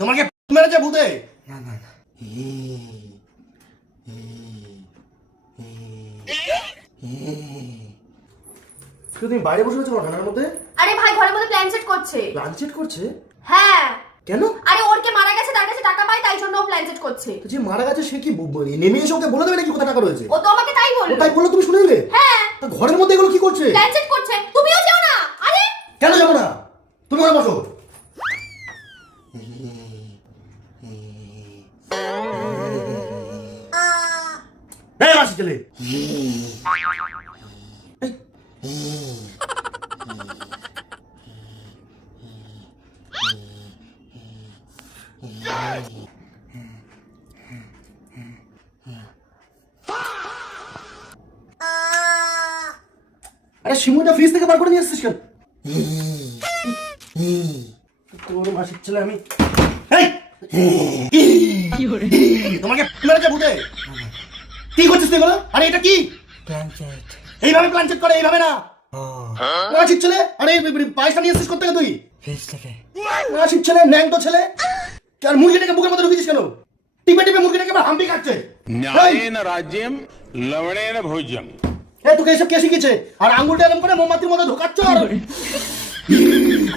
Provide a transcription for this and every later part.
তোমাকে মেরেছে ভূতে? না না না। তুমি বাইরে বসে আছো ঠান্ডার মধ্যে? আরে ভাই ঘরের মধ্যে প্ল্যান সেট করছে। প্ল্যান সেট করছে? হ্যাঁ। কেন? আরে ওর কে মারা গেছে, তার কাছে টাকা পায়, তাই জন্য ও প্ল্যান সেট করছে। তো যে মারা গেছে সে কি নেমে এসে ওকে বলে দেবে নাকি কোথা টাকা রয়েছে? ও তো আমাকে তাই বললো। তাই বললো, তুমি শুনে নিলে? হ্যাঁ। তা ঘরের মধ্যে এগুলো কি করছে? প্ল্যান সেট করছে। তুমিও যাও না। আরে কেন যাবো না? তুমি ওখানে বসো। এই মাসি ছেলে, আরে শিমুটা ফ্রিজ থেকে বার করে নিয়ে আসছিস কেন? তোর মাসির ছেলে আমি। তোমাকে মেরেছে ভূতে? কি করছিস তুই বলো? আরে এটা কি? Plan set. এইভাবে প্ল্যান চেক করে, এইভাবে না। মাসির ছেলে, আরে পায়েসটা নিয়ে আসছিস কোথা থেকে তুই? ফ্রিজ থেকে। মাসির ছেলে, ন্যাংটো ছেলে। আর মুরগিটাকে বুকের মধ্যে ঢুকিয়েছিস কেন? টিপে টিপে মুরগিটাকে আবার হাম্পি খাচ্ছে। न्यायेन राज्यम लवणेन भोज्यम। তোকে এসব কে শিখেছে? আর আঙ্গুলটা এরকম করে মোমবাতির মধ্যে ঢোকাচ্ছ আর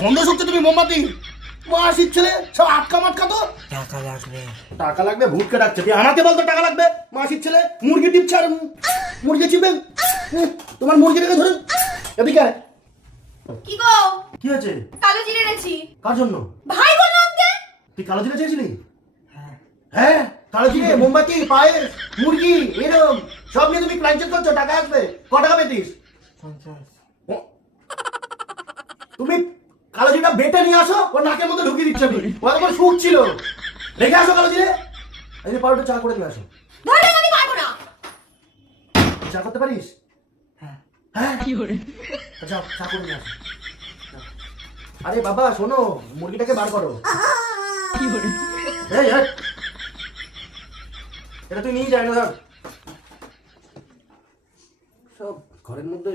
গন্ধ শুকছে তুমি মোমবাতি। মাসির ছেলে সব আটকা মাটকা তো। টাকা লাগবে। টাকা লাগবে? ভূতকে ডাকছে। তুই আমাকে বলতো টাকা লাগবে? মাসির ছেলে মুরগি টিপছে আর মুরগি চিপে তোমার মুরগিটাকে ধরে এদিকে আয়। কি গো? কি হয়েছে? কালো জিরে এনেছি। কার জন্য? ভাই বললো আনতে। তুই কালো জিরে চেয়েছিলি? হ্যাঁ। হ্যাঁ, কালো জিরে, মোমবাতি, পায়েস, মুরগি, এরকম সব নিয়ে তুমি প্ল্যান চেক করছো। টাকা আসবে। ক টাকা পেতিস? 50। তুমি কালো জিরেটা বেটে নিয়ে আসো, ওর নাকের মধ্যে ঢুকিয়ে দিচ্ছ। আমি ও একবার সুখ ছিল। রেখে আসো কালো জিরে। এই যে পাউডার চা করে নিয়ে আসো। ধরে আমি পারবো না। চা করতে পারিস? হ্যাঁ। হ্যাঁ, কি করে? যাও চা করে নিয়ে আসো। আরে বাবা শোনো, মুরগিটাকে বার করো। কি করে? এই এই, এটা তুই নিয়ে যায় না, ধর সব ঘরের মধ্যে।